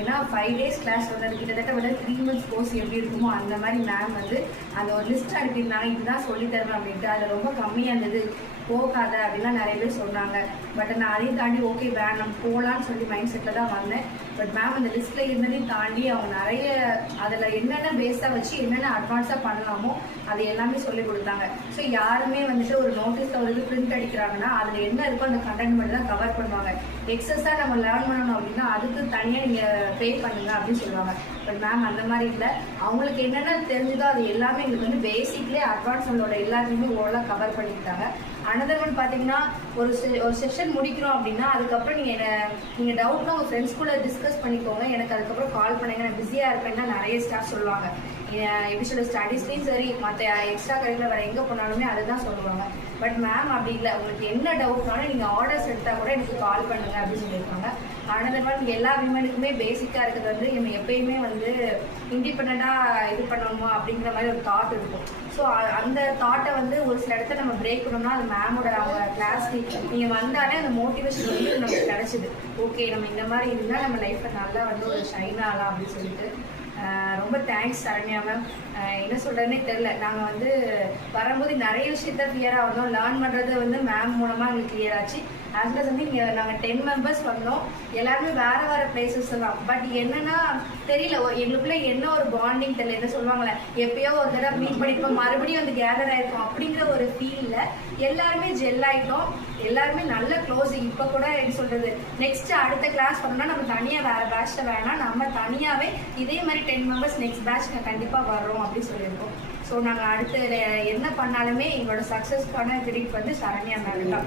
ஏன்னா 5 days class வந்தது கிட்டத்தட்ட வந்து 3 months கோர்ஸ் எப்படி இருக்குமோ அந்த மாதிரி மேம் வந்து அந்த ஒரு லிஸ்ட் அனுப்பியிருந்தாங்க, இதுதான் சொல்லி தருவேன் அப்படின்ட்டு. அதில் ரொம்ப கம்மியாக இருந்தது, போகாத அப்படின்லாம் நிறைய பேர் சொன்னாங்க. பட் நான் அதையும் தாண்டி ஓகே வேன் நம்ம போகலான்னு சொல்லி மைண்ட் செட்டில் தான் வந்தேன். பட் மேம் அந்த லிஸ்ட்டில் இருந்ததையும் தாண்டி அவங்க நிறைய அதில் என்னென்ன பேஸாக வச்சு என்னென்ன அட்வான்ஸாக பண்ணலாமோ அது எல்லாமே சொல்லி கொடுத்தாங்க. ஸோ யாருமே வந்துட்டு ஒரு நோட்டீஸில் ஒரு இது பிரிண்ட் அடிக்கிறாங்கன்னா அதில் என்ன இருக்கோ அந்த கண்டென்ட் மட்டும் தான் கவர் பண்ணுவாங்க. எக்ஸஸாக நம்ம லேர்ன் பண்ணணும் அப்படின்னா அதுக்கு தனியாக நீங்கள் பே பண்ணுங்க அப்படின்னு சொல்லுவாங்க. பட் மேம் அந்த மாதிரி இல்லை, அவங்களுக்கு என்னென்ன தெரிஞ்சுதோ அது எல்லாமே எங்களுக்கு வந்து பேசிக்லேயே அட்வான்ஸ் நம்மளோட எல்லாத்தையுமே ஓவராக கவர் பண்ணிக்கிட்டாங்க. அனதர் ஒன் பார்த்தீங்கன்னா ஒரு செஷன் முடிக்கிறோம் அப்படின்னா அதுக்கப்புறம் நீங்கள் டவுட்னா உங்கள் ஃப்ரெண்ட்ஸ் கூட டிஸ்கஸ் பண்ணிக்கோங்க, எனக்கு அதுக்கப்புறம் கால் பண்ணுங்க, நான் பிஸியாக இருப்பேன்னா நிறைய ஸ்டாஃப் சொல்லுவாங்க. எப்படி சொல்ல ஸ்டடீஸ்லேயும் சரி மற்ற எக்ஸ்ட்ரா கரிக்குலர் வேறு எங்கே போனாலுமே அதுதான் சொல்லுவாங்க. பட் மேம் அப்படி இல்லை, உங்களுக்கு என்ன டவுட்னாலும் நீங்கள் ஆர்டர்ஸ் எடுத்தால் கூட எனக்கு கால் பண்ணுங்க அப்படின்னு சொல்லியிருக்காங்க. அனதர் ஒன் எல்லா விமனுக்குமே பேசிக்காக இருக்கிறது வந்து நம்ம எப்பயுமே வந்து இண்டிபெண்ட்டாக இது பண்ணணுமா அப்படிங்கிற மாதிரி ஒரு தாட் இருக்கும். ஸோ அந்த தாட்டை வந்து ஒரு சில இடத்த நம்ம பிரேக் பண்ணோம்னா அது மேமோட அவங்க கிளாஸ்க்கு நீங்கள் வந்தாலே அந்த மோட்டிவேஷன் வந்து நமக்கு கிடச்சிது. ஓகே நம்ம இந்த மாதிரி இருந்தால் நம்ம லைஃப்பில் நல்லா வந்து ஒரு ஷைன் ஆகலாம் அப்படின்னு சொல்லிட்டு ரொம்ப தேங்க்ஸ் சரண்யா மேம். என்ன சொல்கிறதுனே தெரில, நாங்கள் வந்து வரும்போது நிறைய விஷயத்த கிளியராக வந்தோம், லேர்ன் பண்ணுறது வந்து மேம் மூலமாக எங்களுக்கு கிளியர் ஆச்சு. ஆஸ் வெல் வந்து இங்கே நாங்கள் 10 members வந்தோம், எல்லாருமே வேறு வேறு பிளேசஸ் தான். பட் என்னன்னா தெரியல எங்களுக்குள்ளே என்ன ஒரு பாண்டிங் தெரியல, என்ன சொல்லுவாங்களே எப்பயோ ஒரு தடவை மீட் பண்ணிப்போம் மறுபடியும் வந்து கேதர் ஆகிருக்கோம் அப்படிங்கிற ஒரு ஃபீலில் எல்லாருமே ஜெல் ஆகிட்டோம், எல்லாருமே நல்ல க்ளோஸிங். இப்போ கூட என்ன சொல்கிறது நெக்ஸ்ட்டு அடுத்த கிளாஸ் பண்ணோம்னா நம்ம தனியாக வேறு பேட்சில் வேணாம், நம்ம தனியாகவே இதே மாதிரி 10 members நெக்ஸ்ட் பேட்ச் கண்டிப்பாக வர்றோம் அப்படின்னு சொல்லியிருக்கோம். ஸோ நாங்கள் அடுத்து என்ன பண்ணாலுமே எங்களோட சக்ஸஸ்க்கான கிரெடிட் வந்து சரண்யா மேம் தான்.